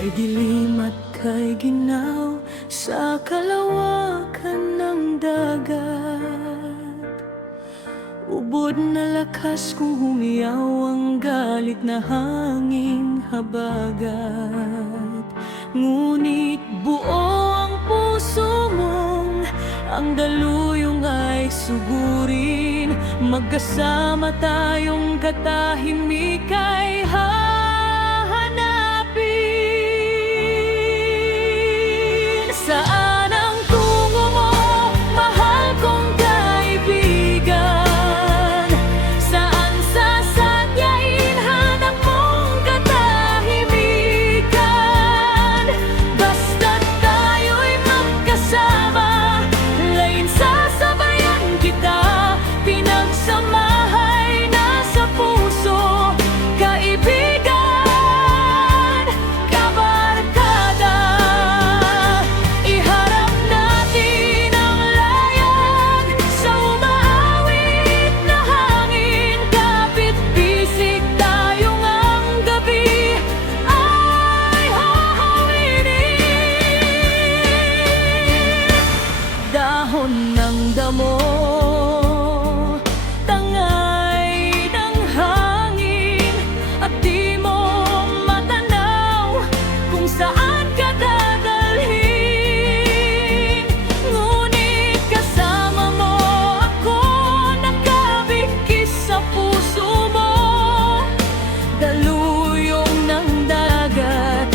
Kay dilim at kay ginaw sa kalawakan ng dagat. Ubod na lakas kung humiyaw ang galit na hanging habagat. Ngunit buo ang puso mong ang daluyong ay sugurin. Magkasama tayong katahimik ay hahanapin. Saan ang tungo mo, mahal kong kaibigan? Saan sasadyain hanap mong katahimikan? Basta't tayo'y magkasama, lain sasabayan kita. Pinagsamahay nasa puso, kaibigan, kabarkada. Iharap natin ang layag sa umaawit na hangin. Kapit-bisig tayong ang gabi ay hahawinin. Dahon ng damo, tangay ng hangin, at di mo matanaw kung saan ka dadalhin. Ngunit kasama mo ako, nakabigkis sa puso mo. Daluyong ng dagat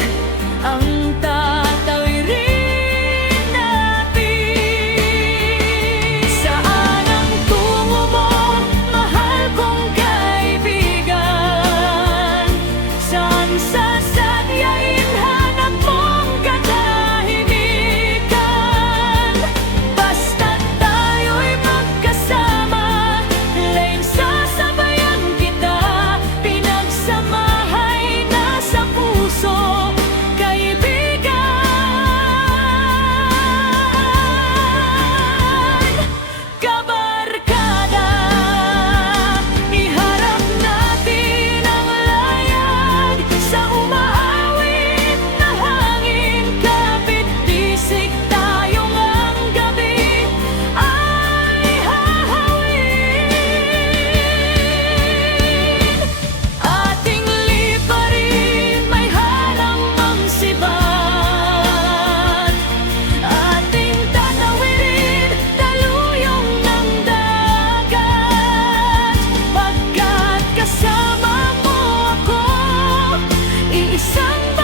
ang tatawirin natin. Saan ang tungo mo, mahal kong kaibigan? Saan sasadyain hanap mong katahimikan? Basta't tayo'y magkasama, lain sasabayan kita. Pinagsamahay nasa puso, kaibigan, kabarkada. Iharap natin ang layag sa umaawit na hangin. Kapit-bisig tayong ang gabi ay hahawin. Ating liparin, may halamang sibat. Ating tatawirin, daluyong ng dagat. Pagkat kasama mo ako, iisang